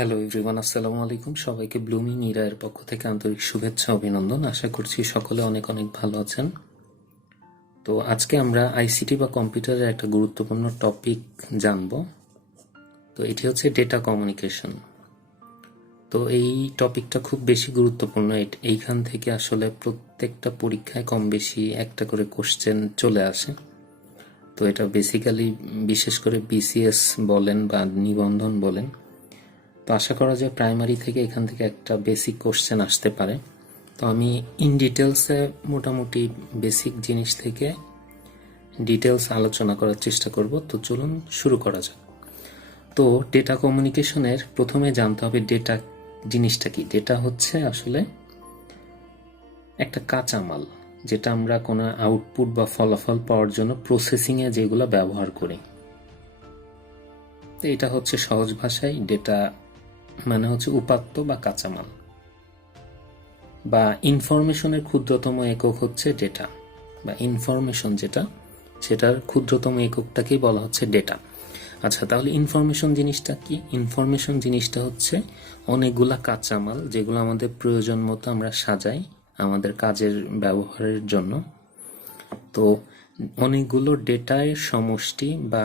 Hello everyone, আসসালামু আলাইকুম। সবাইকে ব্লুমিং ইরা এর পক্ষ থেকে আন্তরিক শুভেচ্ছা অভিনন্দন। আশা করছি সকলে অনেক অনেক ভালো আছেন। তো আজকে আমরা আইসিটি বা কম্পিউটারের একটা গুরুত্বপূর্ণ টপিক জানব। তো এটি হচ্ছে ডেটা কমিউনিকেশন। তো এই টপিকটা খুব বেশি গুরুত্বপূর্ণ। এইখান থেকে আসলে প্রত্যেকটা পরীক্ষায় কম বেশি একটা করে কোশ্চেন চলে আসে। তো এটা বেসিক্যালি বিশেষ করে বিসিএস বলেন বা নিবন্ধন বলেন, তো আশা করা যায় প্রাইমারি থেকে এখান থেকে একটা বেসিক কোশ্চেন আসতে পারে। তো আমি ইন ডিটেলসে মোটামুটি বেসিক জিনিস থেকে ডিটেলস আলোচনা করার চেষ্টা করব। তো চলুন শুরু করা যাক। তো ডেটা কমিউনিকেশনের প্রথমে জানতে হবে ডেটা জিনিসটা কি। ডেটা হচ্ছে আসলে একটা কাঁচামাল, যেটা আমরা কোনো আউটপুট বা ফলাফল পাওয়ার জন্য প্রসেসিংয়ে যেগুলো ব্যবহার করি। তো এটা হচ্ছে সহজ ভাষায় ডেটা মানে হচ্ছে উপাত্ত বা কাঁচামাল, বা ইনফরমেশনের ক্ষুদ্রতম একক হচ্ছে ডেটা, বা ইনফরমেশন যেটা সেটার ক্ষুদ্রতম এককটাকেই বলা হচ্ছে ডেটা। আচ্ছা, তাহলে ইনফরমেশন জিনিসটা কি? ইনফরমেশন জিনিসটা হচ্ছে অনেকগুলা কাঁচামাল যেগুলো আমাদের প্রয়োজন মতো আমরা সাজাই আমাদের কাজের ব্যবহারের জন্য। তো অনেকগুলো ডেটার সমষ্টি বা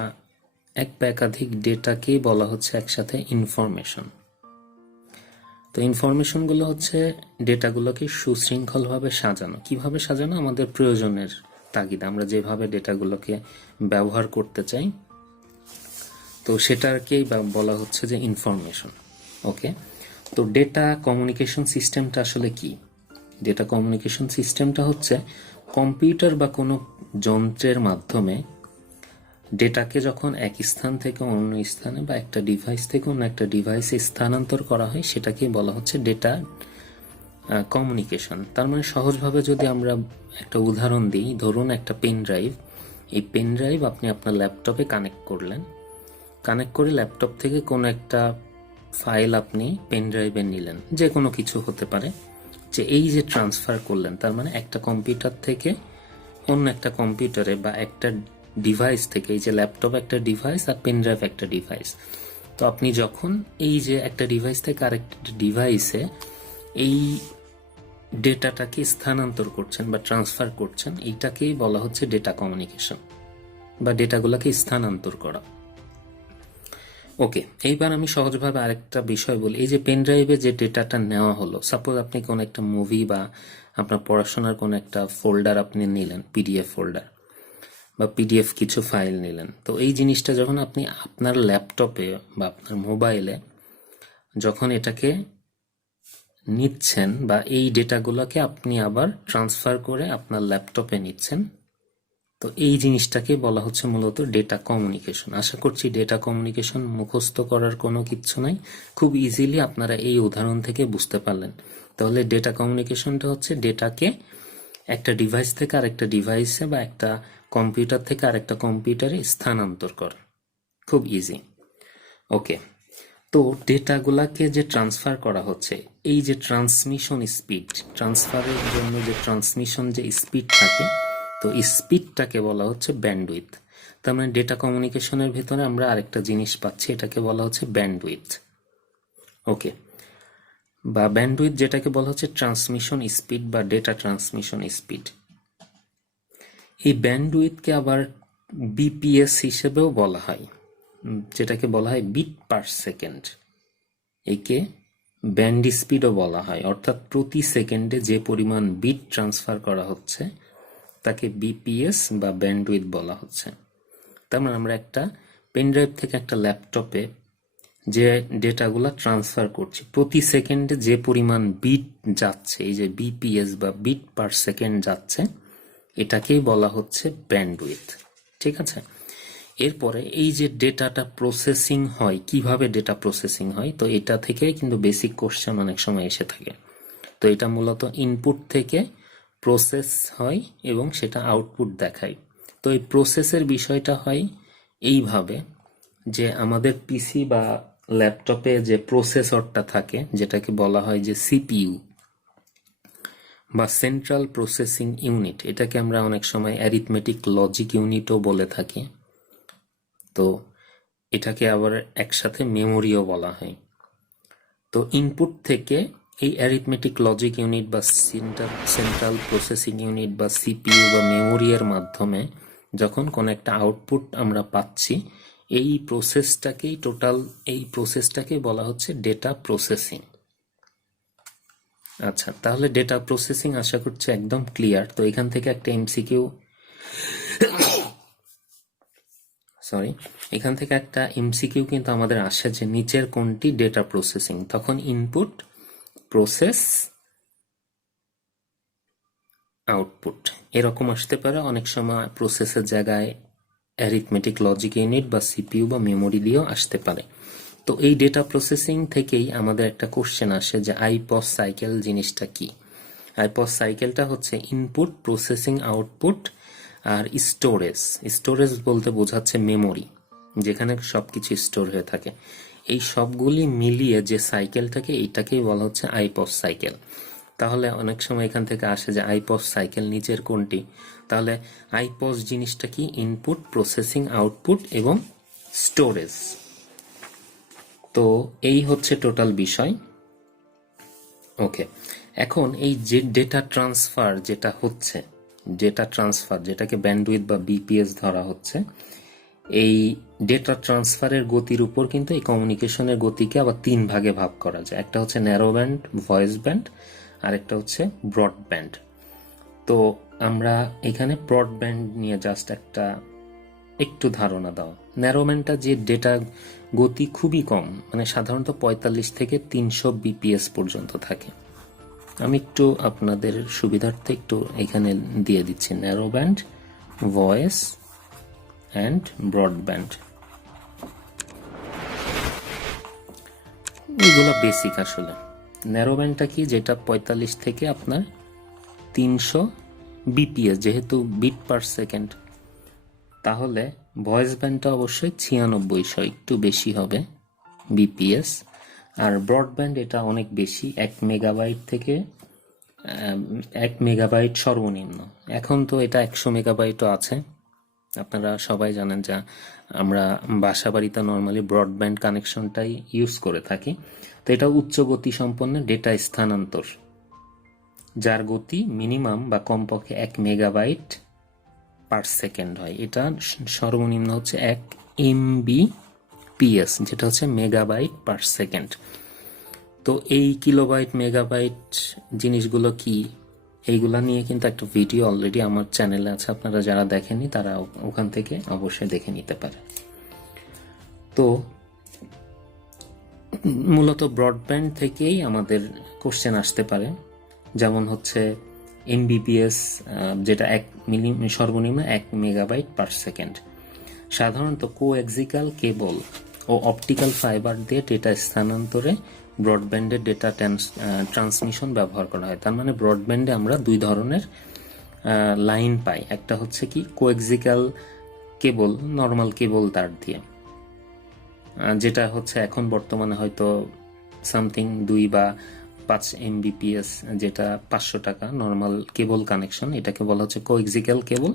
এক বা একাধিক ডেটাকেই বলা হচ্ছে একসাথে ইনফরমেশন। তো ইনফরমেশনগুলো হচ্ছে ডেটাগুলোকে সুশৃঙ্খলভাবে সাজানো। কিভাবে সাজানো? আমাদের প্রয়োজনের তাগিদে আমরা যেভাবে ডেটাগুলোকে ব্যবহার করতে চাই, তো সেটাকেই বলা হচ্ছে যে ইনফরমেশন। ওকে, তো ডেটা কমিউনিকেশন সিস্টেমটা আসলে কি? ডেটা কমিউনিকেশন সিস্টেমটা হচ্ছে কম্পিউটার বা কোনো যন্ত্রের মাধ্যমে ডেটাকে যখন এক স্থান থেকে অন্য স্থানে বা একটা ডিভাইস থেকে অন্য একটা ডিভাইসে স্থানান্তর করা হয়, সেটাকেই বলা হচ্ছে ডেটা কমিউনিকেশন। তার মানে সহজভাবে যদি আমরা একটা উদাহরণ দিই, ধরুন একটা পেন ড্রাইভ। এই পেন ড্রাইভ আপনি আপনার ল্যাপটপে কানেক্ট করলেন, কানেক্ট করে ল্যাপটপ থেকে কোনো একটা ফাইল আপনি পেন ড্রাইভে নিলেন, যে কোনো কিছু হতে পারে। যে এই যে ট্রান্সফার করলেন, তার মানে একটা কম্পিউটার থেকে অন্য একটা কম্পিউটারে বা একটা ডিভাইস থেকে, এই যে ল্যাপটপ একটা ডিভাইস আর পেন ড্রাইভ একটা ডিভাইস, তো আপনি যখন এই যে একটা ডিভাইস থেকে আরেকটা ডিভাইসে এই ডেটাটাকে স্থানান্তর করছেন বা ট্রান্সফার করছেন, এইটাকেই বলা হচ্ছে ডেটা কমিউনিকেশন বা ডেটাগুলোকে স্থানান্তর করা। ওকে, এইবার আমি সহজভাবে আরেকটা বিষয় বলি। এই যে পেন ড্রাইভে যে ডেটাটা নেওয়া হলো, সাপোজ আপনি কোনো একটা মুভি বা আপনার পড়াশোনার কোনো একটা ফোল্ডার আপনি নিলেন, পিডিএফ ফোল্ডার বা পিডিএফ কিছু ফাইল নিলেন। তো এই জিনিসটা যখন আপনি আপনার ল্যাপটপে বা আপনার মোবাইলে যখন এটাকে নিচ্ছেন, বা এই ডেটাগুলোকে আপনি আবার ট্রান্সফার করে আপনার ল্যাপটপে নিচ্ছেন, তো এই জিনিসটাকে বলা হচ্ছে মূলত ডেটা কমিউনিকেশন। আশা করছি ডেটা কমিউনিকেশন মুখস্থ করার কোনো কিচ্ছু নাই, খুব ইজিলি আপনারা এই উদাহরণ থেকে বুঝতে পারলেন। তাহলে ডেটা কমিউনিকেশনটা হচ্ছে ডেটাকে একটা ডিভাইস থেকে আরেকটা ডিভাইসে বা একটা কম্পিউটার থেকে আরেকটা কম্পিউটারে স্থানান্তর করা, খুব ইজি। ওকে, তো ডেটাগুলাকে যে ট্রান্সফার করা হচ্ছে, এই যে ট্রান্সমিশন স্পিড, ট্রান্সফারের জন্য যে ট্রান্সমিশন যে স্পিড থাকে, তো স্পিডটাকে বলা হচ্ছে ব্যান্ডউইথ। তার মানে ডেটা কমিউনিকেশনের ভেতরে আমরা আরেকটা জিনিস পাচ্ছি, এটাকে বলা হচ্ছে ব্যান্ডউইথ। ওকে, বা ব্যান্ডউইথ যেটাকে বলা হচ্ছে ট্রান্সমিশন স্পিড বা ডেটা ট্রান্সমিশন স্পিড। এই ব্যান্ডউইথকে আবার বিপিএস হিসেবেও বলা হয়, যেটাকে বলা হয় বিট পার সেকেন্ড। একে ব্যান্ড স্পিডও বলা হয়, অর্থাৎ প্রতি সেকেন্ডে যে পরিমাণ বিট ট্রান্সফার করা হচ্ছে তাকে বিপিএস বা ব্যান্ডউইথ বলা হচ্ছে। তার মানে আমরা একটা পেনড্রাইভ থেকে একটা ল্যাপটপে যে ডেটাগুলো ট্রান্সফার করছি, প্রতি সেকেন্ডে যে পরিমাণ বিট যাচ্ছে, এই যে বিপিএস বা বিট পার সেকেন্ড যাচ্ছে, এটাকেই বলা হচ্ছে ব্যান্ডউইথ। ঠিক আছে, এরপরে এই যে ডেটাটা প্রসেসিং হয়, কিভাবে ডেটা প্রসেসিং হয়, তো এটা থেকে কিন্তু বেসিক কোশ্চেন অনেক সময় এসে থাকে। তো এটা মূলত ইনপুট থেকে প্রসেস হয় এবং সেটা আউটপুট দেখায়। তো এই প্রসেসের বিষয়টা হয় এইভাবে, যে আমাদের পিসি বা ল্যাপটপে যে প্রসেসরটা থাকে, যেটাকে বলা হয় যে সিপিইউ বা সেন্ট্রাল প্রসেসিং ইউনিট, এটাকে আমরা অনেক সময় অ্যারিথমেটিক লজিক ইউনিটও বলে থাকি। তো এটাকে আবার একসাথে মেমোরিও বলা হয়। তো ইনপুট থেকে এই অ্যারিথমেটিক লজিক ইউনিট বা সেন্ট্রাল প্রসেসিং ইউনিট বা সিপিইউ বা মেমোরি এর মাধ্যমে যখন কোন একটা আউটপুট আমরা পাচ্ছি, এই প্রসেসটাকেই বলা হচ্ছে ডেটা প্রসেসিং। আচ্ছা, তাহলে ডেটা প্রসেসিং আশা করছি একদম ক্লিয়ার। তো এখান থেকে একটা এমসিকিউ কিন্তু আমাদের আসে যে নিচের কোনটি ডেটা প্রসেসিং। তখন ইনপুট, প্রসেস, আউটপুট এরকম আসতে পারে। অনেক সময় প্রসেসের জায়গায় অ্যারিথমেটিক লজিক ইউনিট বা সিপিইউ বা মেমোরি দিয়েও আসতে পারে। তো এই ডেটা প্রসেসিং থেকেই আমাদের একটা কোশ্চেন আসে যে আইপস সাইকেল জিনিসটা কি। আইপস সাইকেলটা হচ্ছে ইনপুট, প্রসেসিং, আউটপুট আর স্টোরেজ বলতে বোঝাচ্ছে মেমোরি, যেখানে সবকিছু স্টোর হয়ে থাকে। এই সবগুলি মিলিয়ে যে সাইকেলটাকে, এইটাকেই বলা হচ্ছে আইপস সাইকেল। তাহলে অনেক সময় এখান থেকে আসে যে আইপস সাইকেল নিচের কোনটি। তাহলে আইপস জিনিসটা কি? ইনপুট, প্রসেসিং, আউটপুট এবং স্টোরেজ। তো এই হচ্ছে টোটাল বিষয়। ওকে, এখন এই যে ডেটা ট্রান্সফার যেটাকে ব্যান্ডউইথ বা বিপিএস ধরা হচ্ছে, এই ডেটা ট্রান্সফারের গতির উপর কিন্তু এই কমিউনিকেশনের গতিকে আবার 3 ভাগে ভাগ করা যায়। একটা হচ্ছে ন্যারো ব্যান্ড, ভয়েস ব্যান্ড, আর একটা হচ্ছে ব্রডব্যান্ড। তো আমরা এখানে ব্রডব্যান্ড নিয়ে জাস্ট একটু ধারণা দাও। ন্যারো ব্যান্ডটা যে ডেটা গতি খুবই কম, মানে সাধারণত 45 থেকে 300 বিপিএস পর্যন্ত থাকে। আমি একটু আপনাদের সুবিধার্থে একটু এখানে দিয়ে দিচ্ছি narrow band, voice and broadband. এইগুলো বেসিক। আসলে ন্যারো ব্যান্ডটা কি? যেটা 45 থেকে আপনার 300 বিপিএস, যেহেতু বিট পার সেকেন্ড। তাহলে ভয়েস ব্যান্ডটা অবশ্যই 9600, একটু বেশি হবে বিপিএস। আর ব্রডব্যান্ড এটা অনেক বেশি, 1 মেগাবাইট থেকে 1 মেগাবাইট সর্বনিম্ন। এখন তো এটা 100 মেগাবাইটও আছে। আপনারা সবাই জানেন যে আমরা বাসা বাড়িতে নর্মালি ব্রডব্যান্ড কানেকশনটাই ইউজ করে থাকি। তো এটা উচ্চ গতি সম্পন্ন ডেটা স্থানান্তর, যার গতি মিনিমাম বা কমপক্ষে 1 মেগাবাইট পার সেকেন্ড হয়। এটা সর্বনিম্ন হচ্ছে 1 এমবিপিএস, যেটা হচ্ছে মেগাবাইট পার সেকেন্ড। তো এই কিলোবাইট, মেগাবাইট জিনিসগুলো কি, এইগুলা নিয়ে কিন্তু একটা ভিডিও অলরেডি আমার চ্যানেলে আছে। আপনারা যারা দেখেননি তারা ওখান থেকে অবশ্যই দেখে নিতে পারে। তো মূলত ব্রডব্যান্ড থেকেই আমাদের কোশ্চেন আসতে পারে, যেমন হচ্ছে এমবিপিএস, যেটা সর্বনিম্ন 1 মেগাবাইট পার সেকেন্ড। সাধারণত কোএক্সিয়াল কেবল ও অপটিক্যাল ফাইবার দিয়ে ডেটা স্থানান্তরে ব্রডব্যান্ডের ডেটা ট্রান্সমিশন ব্যবহার করা হয়। তার মানে ব্রডব্যান্ডে আমরা 2 ধরনের লাইন পাই। একটা হচ্ছে কি কোএক্সিয়াল কেবল, নর্মাল কেবল তার দিয়ে, যেটা হচ্ছে এখন বর্তমানে হয়তো সামথিং 2 বা 5 এমবিপিএস, যেটা 500 টাকা নর্মাল কেবল কানেকশন, এটাকে বলা হচ্ছে coaxial cable.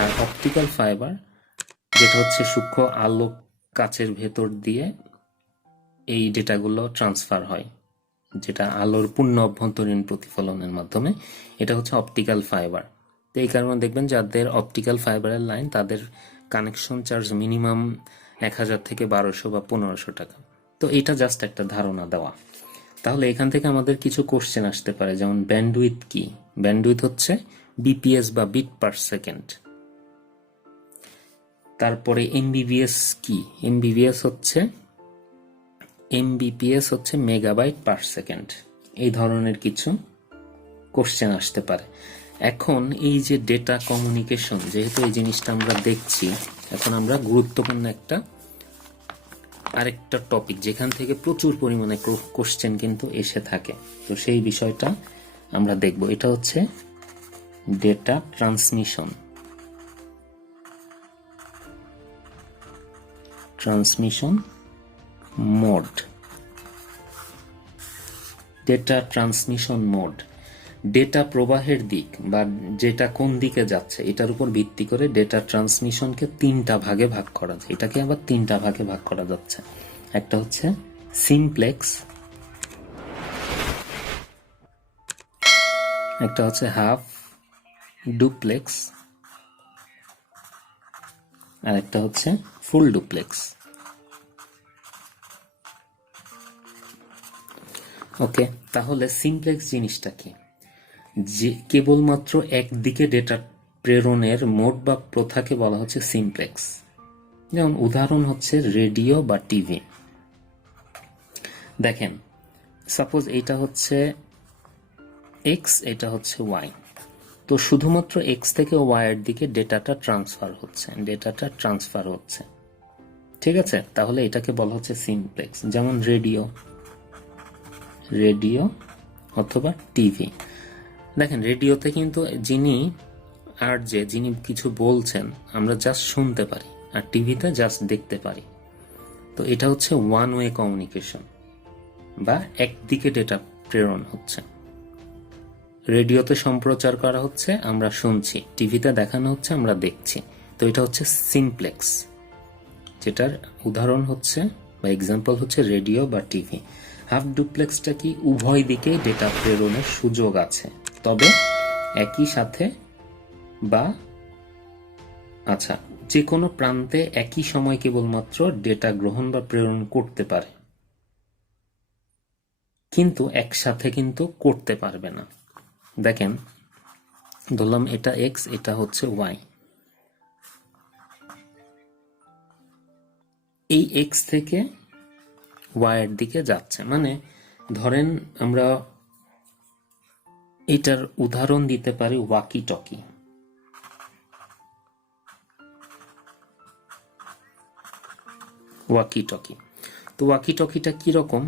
R optical fibre, যেটা হচ্ছে সূক্ষ্ম আলোক কাচের ভেতর দিয়ে এই ডেটাগুলো ট্রান্সফার হয়, যেটা আলোর পূর্ণ অভ্যন্তরীণ প্রতিফলনের মাধ্যমে। এটা হচ্ছে অপটিক্যাল ফাইবার। তো এই কারণে দেখবেন যাদের অপটিক্যাল ফাইবারের লাইন, তাদের কানেকশন চার্জ মিনিমাম 1000 থেকে 1200 বা 1500 টাকা। তো এটা জাস্ট একটা ধারণা দেওয়া। তাহলে এখান থেকে আমাদের কিছু কোশ্চেন আসতে পারে, যেমন ব্যান্ডউইথ কি? ব্যান্ডউইথ হচ্ছে বিপিএস বা বিট পার সেকেন্ড। তারপরে এমবিপিএস কি? এমবিপিএস হচ্ছে মেগাবাইট পার সেকেন্ড। এই ধরনের কিছু কোশ্চেন আসতে পারে। এখন এই যে ডেটা কমিউনিকেশন, যেহেতু এই জিনিসটা আমরা দেখছি, এখন আমরা গুরুত্বপূর্ণ আরেকটা টপিক, যেখান থেকে প্রচুর পরিমাণে কোশ্চেন কিন্তু এসে থাকে। তো সেই বিষয়টা আমরা দেখব। এটা হচ্ছে data transmission mode. Data transmission mode, data প্রবাহের দিক বা যেটা কোন দিকে যাচ্ছে এটার উপর ভিত্তি করে ডেটা ট্রান্সমিশনকে 3টা ভাগে ভাগ করা যায়। এটাকে আবার 3টা ভাগে ভাগ করা যাচ্ছে। একটা হচ্ছে সিমপ্লেক্স, একটা হচ্ছে হাফ ডুপ্লেক্স, আর একটা হচ্ছে ফুল ডুপ্লেক্স। ওকে, তাহলে সিমপ্লেক্স জিনিসটা কি? যে কেবলমাত্র একদিকে ডেটা প্রেরণের মোড বা প্রথাকে বলা হচ্ছে সিমপ্লেক্স। যেমন উদাহরণ হচ্ছে রেডিও বা টিভি। দেখেন, সাপোজ এটা হচ্ছে এক্স, এটা হচ্ছে ওয়াই, তো শুধুমাত্র এক্স থেকে ওয়াই এর দিকে ডেটাটা ট্রান্সফার হচ্ছে, ঠিক আছে? তাহলে এটাকে বলা হচ্ছে সিমপ্লেক্স। যেমন রেডিও অথবা টিভি। দেখেন, রেডিওতে কিন্তু যিনি কিছু বলছেন আমরা জাস্ট শুনতে পারি, আর টিভিতে জাস্ট দেখতে পারি। তো এটা হচ্ছে ওয়ান ওয়ে কমিউনিকেশন, বা একদিকে ডেটা প্রেরণ হচ্ছে। রেডিওতে সম্প্রচার করা হচ্ছে, আমরা শুনছি, টিভিতে দেখানো হচ্ছে, আমরা দেখছি। তো এটা হচ্ছে সিমপ্লেক্স, যেটার উদাহরণ হচ্ছে বা এক্সাম্পল হচ্ছে রেডিও বা টিভি। হাফ ডুপ্লেক্সটা কি? উভয় দিকেই ডেটা প্রেরণের সুযোগ আছে, তবে একই সাথে বা যে কোনো প্রান্তে একই সময় কেবলমাত্র ডেটা গ্রহণ বা প্রেরণ করতে পারে, কিন্তু একসাথে কিন্তু করতে পারবে না। দেখেন, ধরলাম এটা এক্স, এটা হচ্ছে ওয়াই। এই এক্স থেকে ওয়াই এর দিকে যাচ্ছে, মানে ধরেন আমরা এটার উদাহরণ দিতে পারি ওয়াকি টকি। তো ওয়াকি টকিটা কিরকম?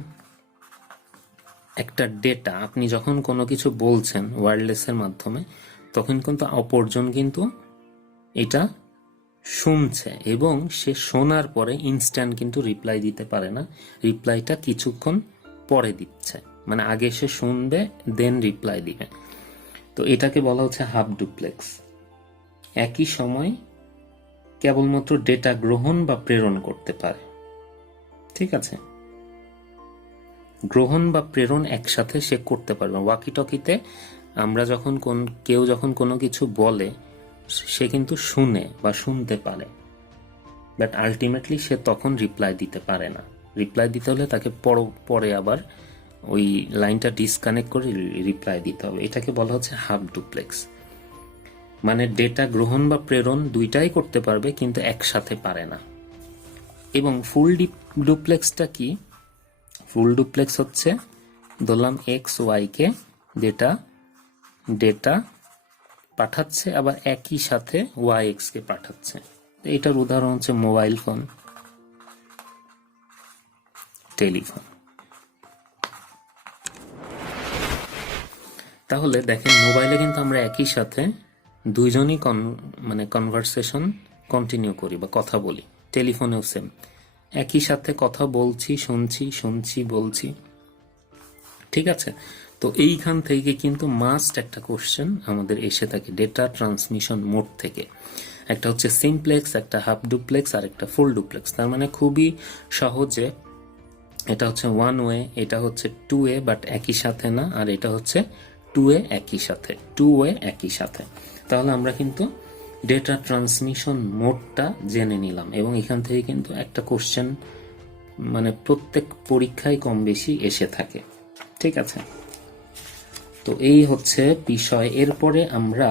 একটা ডেটা, আপনি যখন কোনো কিছু বলছেন ওয়্যারলেসের মাধ্যমে, তখন কিন্তু অপরজন কিন্তু এটা শুনছে, এবং সে শোনার পরে ইনস্ট্যান্ট কিন্তু রিপ্লাই দিতে পারে না, রিপ্লাইটা কিছুক্ষণ পরে দিচ্ছে, মানে আগে সে শুনবে দেন রিপ্লাই দিবে। তো এটাকে বলা হচ্ছে হাফ ডুপ্লেক্স। একই সময় কেবলমাত্র ডেটা গ্রহণ বা প্রেরণ করতে পারে, ঠিক আছে? গ্রহণ বা প্রেরণ একসাথে সে করতে পারবে। ওয়াকি টকিতে আমরা কেউ যখন কোনো কিছু বলে, সে কিন্তু শুনে বা শুনতে পারে, বাট আলটিমেটলি সে তখন রিপ্লাই দিতে পারে না। রিপ্লাই দিতে হলে তাকে পরে আবার ওই লাইনটা ডিসকানেক্ট করে রিপ্লাই দিতে হবে। এটাকে বলা হচ্ছে হাফ ডুপ্লেক্স, মানে ডেটা গ্রহণ বা প্রেরণ দুইটাই করতে পারবে, কিন্তু একসাথে পারে না। এবং ফুল ডুপ্লেক্সটা কি? ফুল ডুপ্লেক্স হচ্ছে, ধরলাম এক্স ওয়াই কে ডেটা পাঠাচ্ছে, আবার একই সাথে ওয়াই এক্স কে পাঠাচ্ছে। এটার উদাহরণ হচ্ছে মোবাইল ফোন, টেলিফোন। তাহলে দেখেন, মোবাইলে কিন্তু আমরা একই সাথে দুইজনই কনভারসেশন কন্টিনিউ করি বা কথা বলি। টেলিফোনেও সেম, একই সাথে কথা বলছি, শুনছি বলছি, ঠিক আছে? তো এইখান থেকে কিন্তু মাস্ট একটা কোশ্চেন আমাদের এসে থাকে ডেটা ট্রান্সমিশন মোড থেকে। একটা হচ্ছে সিমপ্লেক্স, একটা হাফ ডুপ্লেক্স, আর একটা ফুল ডুপ্লেক্স। তার মানে খুবই সহজে, এটা হচ্ছে ওয়ান ওয়ে, এটা হচ্ছে টু ওয়ে বাট একই সাথে না, আর এটা হচ্ছে টু ওয়ে একই সাথে। তাহলে আমরা কিন্তু ডেটা ট্রান্সমিশন মোডটা জেনে নিলাম, এবং এখান থেকে কিন্তু একটা কোশ্চেন মানে প্রত্যেক পরীক্ষায় কম বেশি এসে থাকে, ঠিক আছে? তো এই হচ্ছে বিষয়। এরপরে আমরা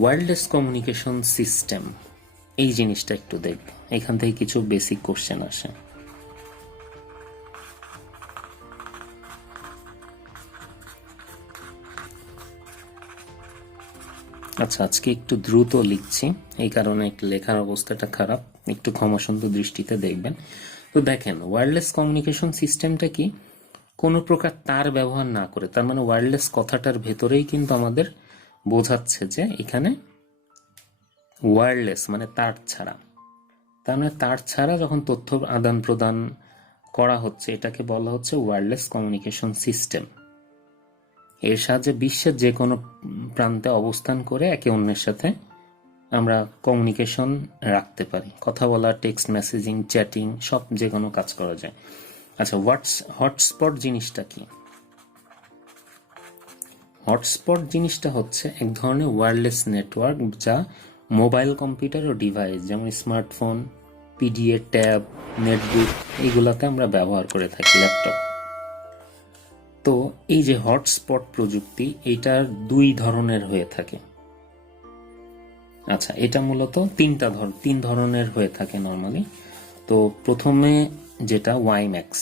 ওয়্যারলেস কমিউনিকেশন সিস্টেম, এই জিনিসটা একটু দেখব। এখান থেকে কিছু বেসিক কোশ্চেন আসে। আচ্ছা, আজকে একটু দ্রুত লিখছি, এই কারণে একটু লেখার অবস্থাটা খারাপ, একটু ক্ষমাসুন্দর দৃষ্টিতে দেখবেন। তো দেখেন, ওয়্যারলেস কমিউনিকেশন সিস্টেমটা কি? কোনো প্রকার তার ব্যবহার না করে, তার মানে ওয়্যারলেস কথাটার ভেতরেই কিন্তু আমাদের বোঝাচ্ছে যে এখানে ওয়্যারলেস মানে তার ছাড়া। তার মানে তার ছাড়া যখন তথ্য আদান প্রদান করা হচ্ছে, এটাকে বলা হচ্ছে ওয়্যারলেস কমিউনিকেশন সিস্টেম। এর সাহায্যে বিশ্বের যে কোনো প্রান্তে অবস্থান করে একে অন্যের সাথে আমরা কমিউনিকেশন রাখতে পারি, কথা বলা, টেক্সট মেসেজিং, চ্যাটিং, সব যে কোনো কাজ করা যায়। আচ্ছা, হটস্পট জিনিসটা কি? হটস্পট জিনিসটা হচ্ছে এক ধরনের ওয়্যারলেস নেটওয়ার্ক, যা মোবাইল কম্পিউটার ও ডিভাইস যেমন স্মার্টফোন, পিডিএ, ট্যাব, নেটবুক এগুলাতে আমরা ব্যবহার করে থাকি, ল্যাপটপ। তো এই যে হটস্পট প্রযুক্তি, এটার দুই ধরনের হয়ে থাকে। আচ্ছা, এটা মূলত তিন ধরনের হয়ে থাকে নর্মালি। তো প্রথমে যেটা ওয়াইম্যাক্স,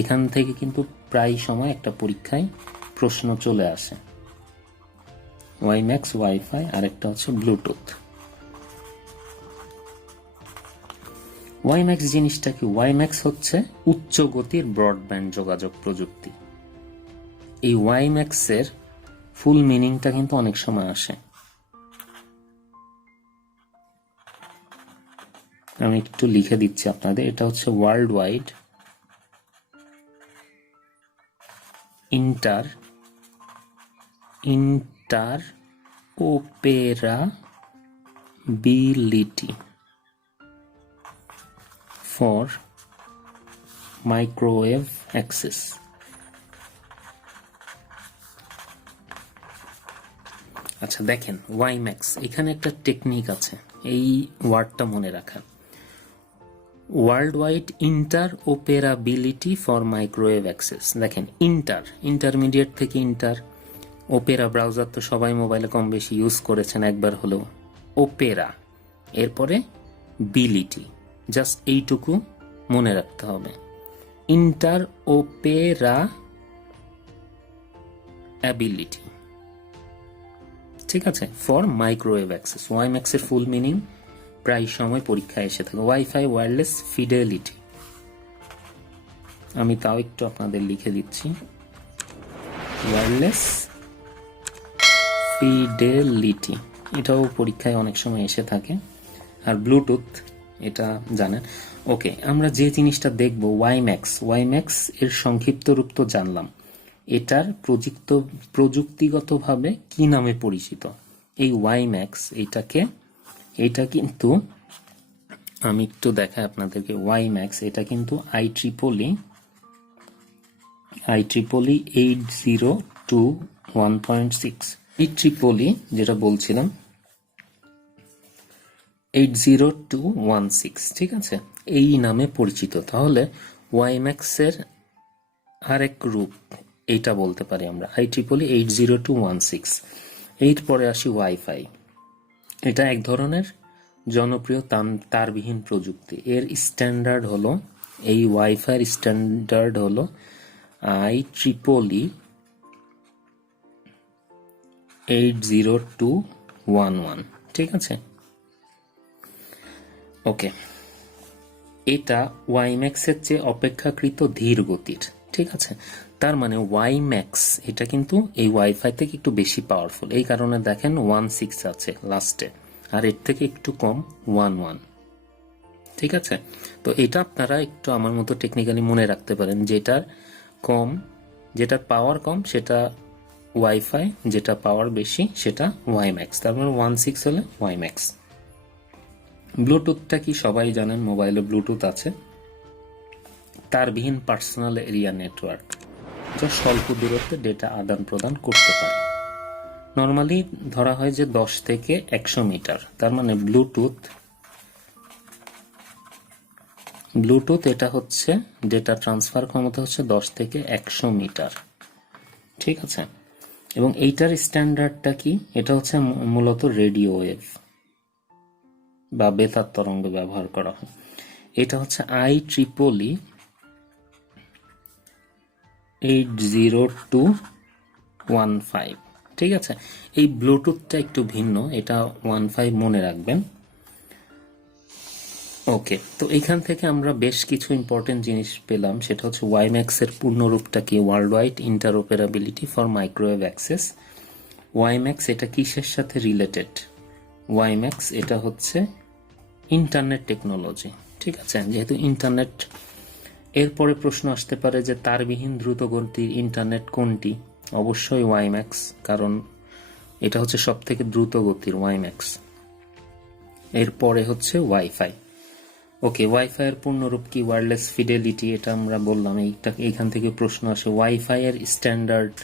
এখান থেকে কিন্তু প্রায় সময় একটা পরীক্ষায় প্রশ্ন চলে আসে। ওয়াইম্যাক্স ওয়াইফাই, আর একটা হচ্ছে ব্লুটুথ। ওয়াইম্যাক্স জিনিসটা কি? ওয়াইম্যাক্স হচ্ছে উচ্চ গতির ব্রডব্যান্ড যোগাযোগ প্রযুক্তি। এই ওয়াইম্যাক্স এর ফুল মিনিংটা কিন্তু অনেক সময় আসে। আমি একটু লিখে দিচ্ছি আপনাদের। এটা হচ্ছে world wide interoperability for microwave access। আচ্ছা দেখেন, ওয়াইম্যাক্স, এখানে একটা টেকনিক আছে এই ওয়ার্ডটা মনে রাখার। World wide interoperability for microwave access. দেখেন, ইন্টারমিডিয়েট থেকে ওপেরা ব্রাউজার তো সবাই মোবাইলে কম বেশি ইউজ করেছেন একবার হলেও। ওপেরা, এরপরে বিলিটি, জাস্ট এইটুকু মনে রাখতে হবে। ইন্টারঅপারেবিলিটি, ঠিক আছে, ফর মাইক্রোওয়েভ অ্যাক্সেস। ওয়াইম্যাক্স এর ফুল মিনিং প্রায় সময় পরীক্ষায় এসে থাকে। ওয়াইফাই ওয়্যারলেস ফিডেলিটি, আমি তাও একটু আপনাদের লিখে দিচ্ছি। ওয়্যারলেস ফিডেলিটি, এটাও পরীক্ষায় অনেক সময় এসে থাকে। আর ব্লুটুথ, এটা জানেন। ওকে, আমরা যে জিনিসটা দেখব ওয়াইম্যাক্স এর সংক্ষিপ্ত রূপ তো জানলাম। এটার প্রযুক্তিগতভাবে কি নামে পরিচিত? এই ওয়াইম্যাক্স, এটা কিন্তু আমি একটু দেখাই আপনাদেরকে। ওয়াইম্যাক্স এটা কিন্তু IEEE 802.1.6, IEEE যেটা বলছিলাম 802.1.6, ঠিক আছে, এই নামে পরিচিত। তাহলে ওয়াইম্যাক্স এর আরেক রূপ এইটা বলতে পারি আমরা, IEEE 802.1.6। এরপরে আসি ওয়াইফাই। এটা এক ধরনের জনপ্রিয় তারবিহীন প্রযুক্তি। এর স্ট্যান্ডার্ড হলো, এই ওয়াইফাই স্ট্যান্ডার্ড হলো IEEE 802.1.1, ঠিক আছে। ওকে, এটা ওয়াইম্যাক্স এর চেয়ে অপেক্ষাকৃত ধীর গতির, ঠিক আছে। তার মানে ওয়াইম্যাক্স এটা কিন্তু এই ওয়াইফাই থেকে একটু বেশি পাওয়ারফুল। এই কারণে দেখেন 1.6 আছে লাস্টে, আর এর থেকে একটু কম 1.1, ঠিক আছে। তো এটা আপনারা একটু আমার মতো টেকনিক্যালি মনে রাখতে পারেন। যেটার পাওয়ার কম সেটা ওয়াইফাই, যেটা পাওয়ার বেশি সেটা ওয়াইম্যাক্স। তার মানে 1.6 হলে ওয়াইম্যাক্স। ব্লুটুথটা কি সবাই জানেন, মোবাইলে ব্লুটুথ আছে। তারবিহীন পার্সোনাল এরিয়া নেটওয়ার্ক, যা স্বল্প দূরত্বে ডেটা আদান প্রদান করতে পারে। নর্মালি ধরা হয় যে 10 থেকে 100 মিটার। তার মানে ব্লুটুথ এটা হচ্ছে ডেটা ট্রান্সফার ক্ষমতা হচ্ছে 10 থেকে 100 মিটার, ঠিক আছে। এবং এইটার স্ট্যান্ডার্ডটা কি? এটা হচ্ছে মূলত রেডিও ওয়েভ বা বেতার তরঙ্গ ব্যবহার করা হয়। এটা হচ্ছে IEEE 802.1.5, ঠিক আছে। এই ব্লুটুথটা একটু ভিন্ন, এটা 1.5 মনে রাখবেন। ওকে, তো এখান থেকে আমরা বেশ কিছু ইম্পর্টেন্ট জিনিস পেলাম। সেটা হচ্ছে ওয়াইম্যাক্স এর পূর্ণরূপটা কি? World wide interoperability for microwave access. WiMAX এটা কিসের সাথে রিলেটেড? ওয়াইম্যাক্স এটা হচ্ছে ইন্টারনেট টেকনোলজি, ঠিক আছে। যেহেতু ইন্টারনেট, এরপরে প্রশ্ন আসতে পারে যে তারবিহীন দ্রুতগতির ইন্টারনেট কোনটি? অবশ্যই ওয়াইম্যাক্স, কারণ এটা হচ্ছে সব থেকে দ্রুত গতির ওয়াইম্যাক্স। এরপরে হচ্ছে ওয়াইফাই। ওকে, ওয়াইফাই এর পূর্ণরূপ কি? ওয়্যারলেস ফিডেলিটি, এটা আমরা বললাম। এইখান থেকে প্রশ্ন আসে, ওয়াইফাই এর স্ট্যান্ডার্ড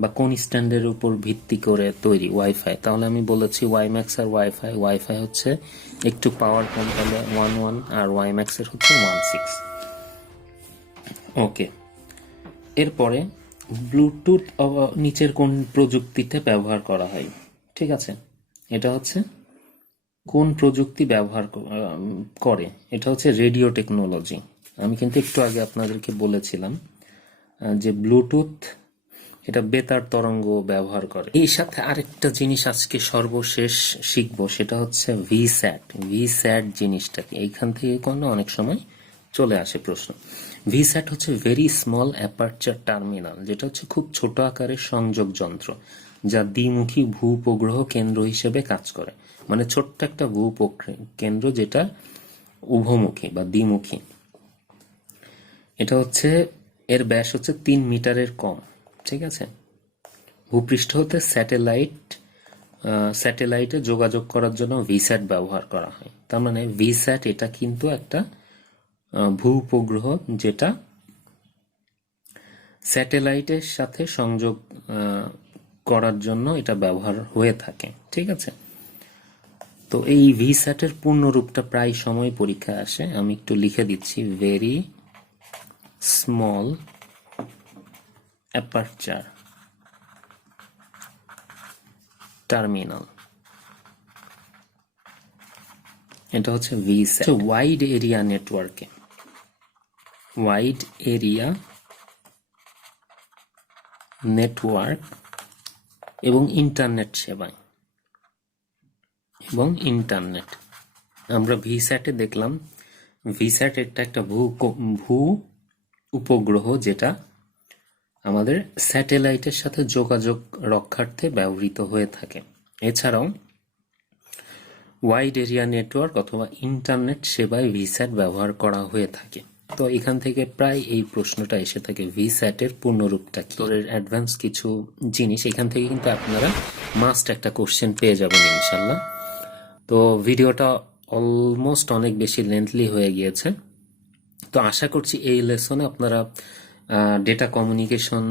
বা কোন স্ট্যান্ডার্ডের উপর ভিত্তি করে তৈরি ওয়াইফাই? তাহলে আমি বলেছি ওয়াইম্যাক্স আর ওয়াইফাই। ওয়াইফাই হচ্ছে একটু পাওয়ার কম, তাহলে 1.1, আর ওয়াইম্যাক্স এর হচ্ছে 1.6। ওকে, এরপরে ব্লুটুথ নিচের কোন প্রযুক্তিতে ব্যবহার করা হয়? ঠিক আছে, এটা হচ্ছে কোন প্রযুক্তি ব্যবহার করে? এটা হচ্ছে রেডিও টেকনোলজি। আমি কিন্তু একটু আগে আপনাদেরকে বলেছিলাম যে ব্লুটুথ এটা বেতার তরঙ্গ ব্যবহার করে। এই সাথে আরেকটা জিনিস আজকে সর্বশেষ শিখবো, সেটা হচ্ছে ভিস্যাট। ভিস্যাট জিনিসটা কি? এইখান থেকে কোনো অনেক সময় চলে আসে প্রশ্ন। ভিস্যাট হচ্ছে ভেরি স্মল অ্যাপারচার টার্মিনাল, যেটা হচ্ছে খুব ছোট আকারের সংযোগ যন্ত্র, যা দ্বিমুখী ভূ-উপগ্রহ কেন্দ্র হিসেবে কাজ করে। মানে ছোট্ট একটা কেন্দ্র যেটা উভমুখী বা দ্বিমুখী। এটা হচ্ছে, এর ব্যাস হচ্ছে 3 মিটারের কম। ঠিক আছে, ভূপৃষ্ঠ হতে স্যাটেলাইটে যোগাযোগ করার জন্য ভিস্যাট ব্যবহার করা হয়। তার মানে ভিস্যাট এটা কিন্তু একটা ভূ উপগ্রহ যেটা স্যাটেলাইটের সাথে সংযোগ করার জন্য এটা ব্যবহার হয়ে থাকে। ঠিক আছে, তো এই ভিস্যাটের পূর্ণরূপটা প্রায় সময় পরীক্ষায় আসে। আমি একটু লিখে দিচ্ছি, ভেরি স্মল অ্যাপারচার টার্মিনাল। এটা হচ্ছে ভিস্যাট। ওয়াইড এরিয়া নেটওয়ার্কে, ওয়াইড এরিয়া নেটওয়ার্ক এবং ইন্টারনেট সেবায় এবং ইন্টারনেট, আমরা ভিস্যাটে দেখলাম ভিস্যাট এটা একটা ভূ উপগ্রহ যেটা আমাদের স্যাটেলাইটের সাথে যোগাযোগ রক্ষার্থে ব্যবহৃত হয়ে থাকে। এছাড়াও ওয়াইড এরিয়া নেটওয়ার্ক অথবা ইন্টারনেট সেবায় ভিস্যাট ব্যবহার করা হয়ে থাকে। তো এখান থেকে প্রায় এই প্রশ্নটা এসে থাকে, ভিস্যাটের পূর্ণরূপটা কি? তোর অ্যাডভান্স কিছু জিনিস এখান থেকে কিন্তু আপনারা মাস্ট একটা কোশ্চেন পেয়ে যাবেন ইনশাল্লাহ। তো ভিডিওটা অলমোস্ট অনেক বেশি লেন্থলি হয়ে গিয়েছে। তো আশা করছি এই লেসনে আপনারা ডেটা কমিউনিকেশন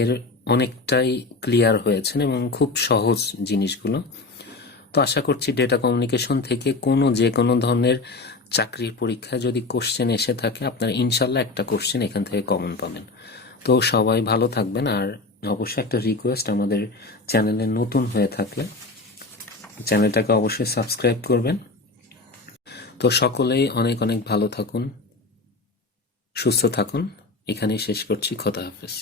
এর অনেকটাই ক্লিয়ার হয়েছেন এবং খুব সহজ জিনিসগুলো। তো আশা করছি ডেটা কমিউনিকেশন থেকে যে কোনো ধরনের চাকরির পরীক্ষায় যদি কোশ্চেন এসে থাকে, আপনারা ইনশাল্লাহ একটা কোশ্চেন এখান থেকে কমন পাবেন। তো সবাই ভালো থাকবেন, আর অবশ্যই একটা রিকোয়েস্ট, আমাদের চ্যানেলে নতুন হয়ে থাকলে চ্যানেলটাকে অবশ্যই সাবস্ক্রাইব করবেন। তো সকলেই অনেক অনেক ভালো থাকুন, সুস্থ থাকুন। এখানেই শেষ করছি। খোদা হাফেজ।